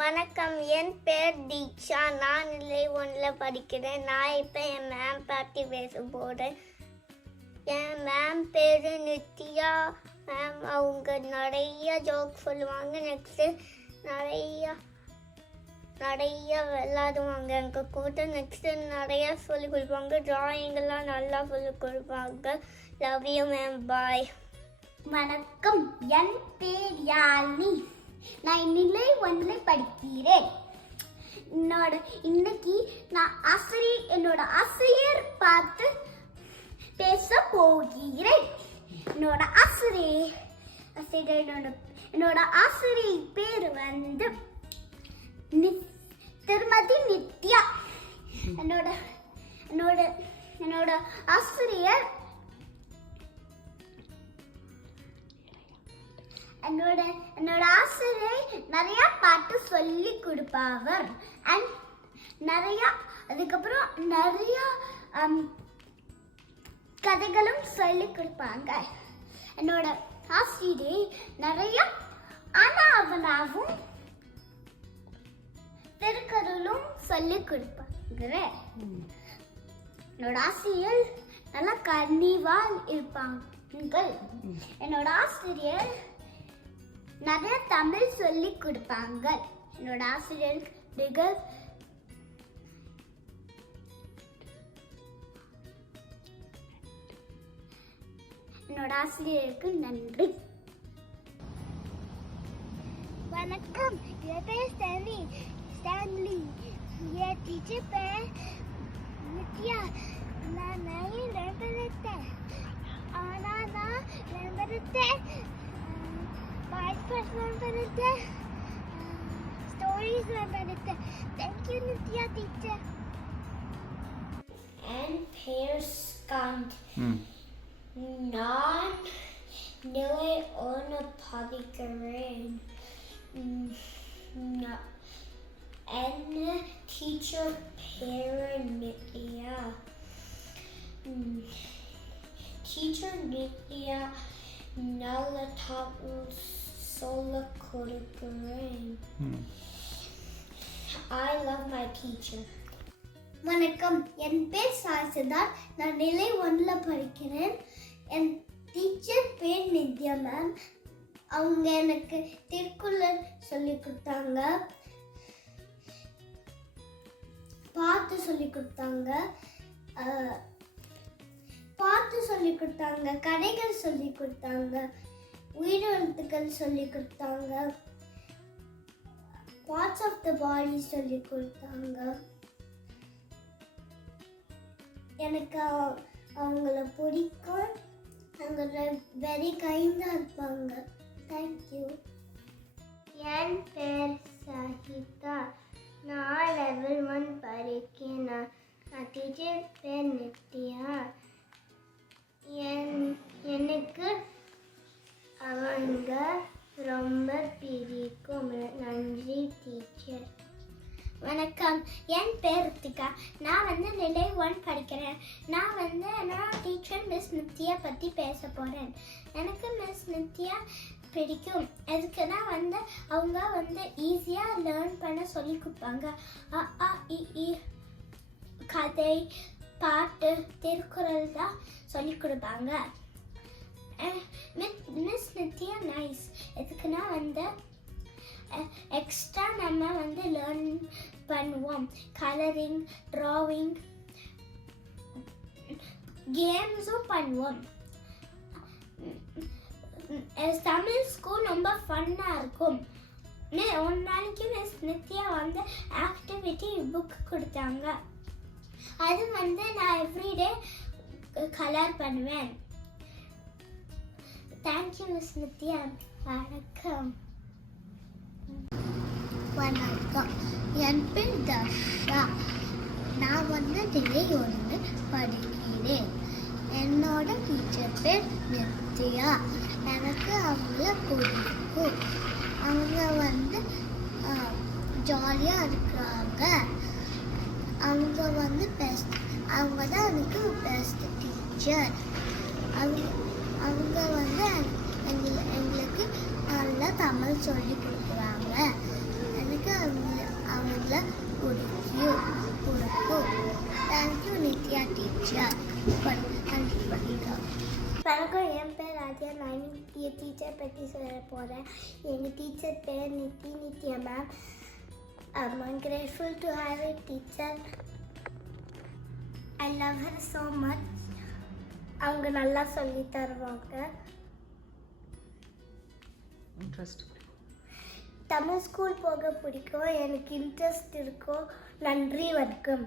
வணக்கம், என் பேர் தீக்ஷா. நான் நிலை 1 படிக்கிறேன். நான் இப்போ என் மேம் பற்றி பேச போகிறேன். என் மேம் பேர் நித்யா மேம். அவங்க நிறைய ஜோக் சொல்லுவாங்க. நெக்ஸ்ட்டு நிறைய விளாடுவாங்க எங்கள் கூட. நெக்ஸ்ட்டு நிறையா சொல்லிக் கொடுப்பாங்க. ட்ராயிங்கெல்லாம் நல்லா சொல்லிக் கொடுப்பாங்க. லவ் யூ மேம், பாய். வணக்கம், என் பேர் யாழினி. நான் நிலை 1 படிக்கிறேன். இன்னைக்கு நான் என்னோட ஆசிரியர் பார்த்து பேச போகிறேன். என்னோட ஆசிரியர் பேர் வந்து திருமதி நித்யா. என்னோட ஆசிரியர் என்னோட ஆசிரியர் நிறைய பாட்டு சொல்லி கொடுப்பாவர். அண்ட் அதுக்கப்புறம் நிறைய கதைகளும் சொல்லி கொடுப்பாங்க. என்னோட ஆசிரியர் நிறைய ஆனாவனாவும் திருக்குறளும் சொல்லி கொடுப்பாங்க. என்னோட ஆசிரியர் நல்லா கனிவால் இருப்பாங்க. என்னோட ஆசிரியர் நிறைய தமிழ் சொல்லி கொடுப்பாங்க. என்னோட ஆசிரியருக்கு நன்றி. வணக்கம், என் பேர் ஸ்டான்லி. என் டீச்சர் பேர் நித்யா. நான் நிறைய நம்பருத்தேன். ஆனால் நான் நம்பருத்தேன் stories நம்பருத்தேன். Thank you Nithya teacher. என் பேர் ஸ்காந்த். நான் நிலை 1 படிக்கிறேன். என் டீச்சர் பேர் நித்யா. டீச்சர் நித்யா நல்ல தமிழ் சொல்லிக் கொடுக்கிறேன். I love my teacher. வணக்கம், என் பேர் சாய்சதார். நான் நிலை 1 படிக்கிறேன். என் டீச்சர் பேர் நித்யா மேம். அவங்க எனக்கு திருக்குறள் சொல்லி கொடுத்தாங்க, பாட்டு சொல்லி கொடுத்தாங்க, கதைகள் சொல்லி கொடுத்தாங்க, உயிரெழுத்துக்கள் சொல்லி கொடுத்தாங்க, பார்ட்ஸ் ஆஃப் த பாடி சொல்லி கொடுத்தாங்க. எனக்கு அவங்கள பிடிக்கும். அவங்க வெரி கைண்டாக இருப்பாங்க. தேங்க்யூ. என் பேர் சஹிதா. நான் லெவல் 1 படிக்கிறேன். நான் டீச்சர் பேர் நித்யா. எனக்கு அவங்க ரொம்ப பிடிக்கும். நன்றி டீச்சர். வணக்கம், என் பேர் ரித்திகா. நான் நிலை 1 படிக்கிறேன். நான் என்னோட டீச்சர் மிஸ் நித்யா பற்றி பேச போகிறேன். எனக்கு மிஸ் நித்யா பிடிக்கும். எதுக்குன்னா அவங்க ஈஸியாக லேர்ன் பண்ண சொல்லி கொடுப்பாங்க. கதை, பாட்டு, திருக்குறள் தான் சொல்லி கொடுப்பாங்க. Miss Nithya nice. எதுக்குன்னா எக்ஸ்ட்ரா நம்ம லேர்ன் பண்ணுவோம். கலரிங், ட்ராயிங், கேம்ஸும் பண்ணுவோம். தமிழ் ஸ்கூல் ரொம்ப ஃபன்னாக இருக்கும். ஒரு நாளைக்கு மிஸ் நித்யா ஆக்டிவிட்டி புக் கொடுத்தாங்க. அது நான் எவ்ரிடே கலர் பண்ணுவேன். Thank you miss Nithya. வணக்கம். வணக்கம், என் பேர் தர்ஷா. நான் நிலை 1 படிக்கிறேன். என்னோட டீச்சர் பேர் நித்யா. எனக்கு அவங்கள பிடிக்கும். அவங்க ஜாலியாக இருக்கிறாங்க. அவங்க பெஸ்ட். அவங்க தான் எனக்கு பெஸ்ட் டீச்சர். அவங்க எங்களுக்கு நல்லா தமிழ் சொல்லி கொடுக்குறாங்க. எனக்கு வணக்கம், என் பேர் ராஜா. நான் என் டீச்சர் பற்றி சொல்ல போகிறேன். எங்கள் டீச்சர் பேர் Nithya ma'am. I'm grateful to have a teacher. I love her so much. அவங்க நல்லா சொல்லி தருவாங்க. தமிழ் ஸ்கூல் போக பிடிக்கும். எனக்கு இன்ட்ரெஸ்ட் இருக்கும். நன்றி, வணக்கம்.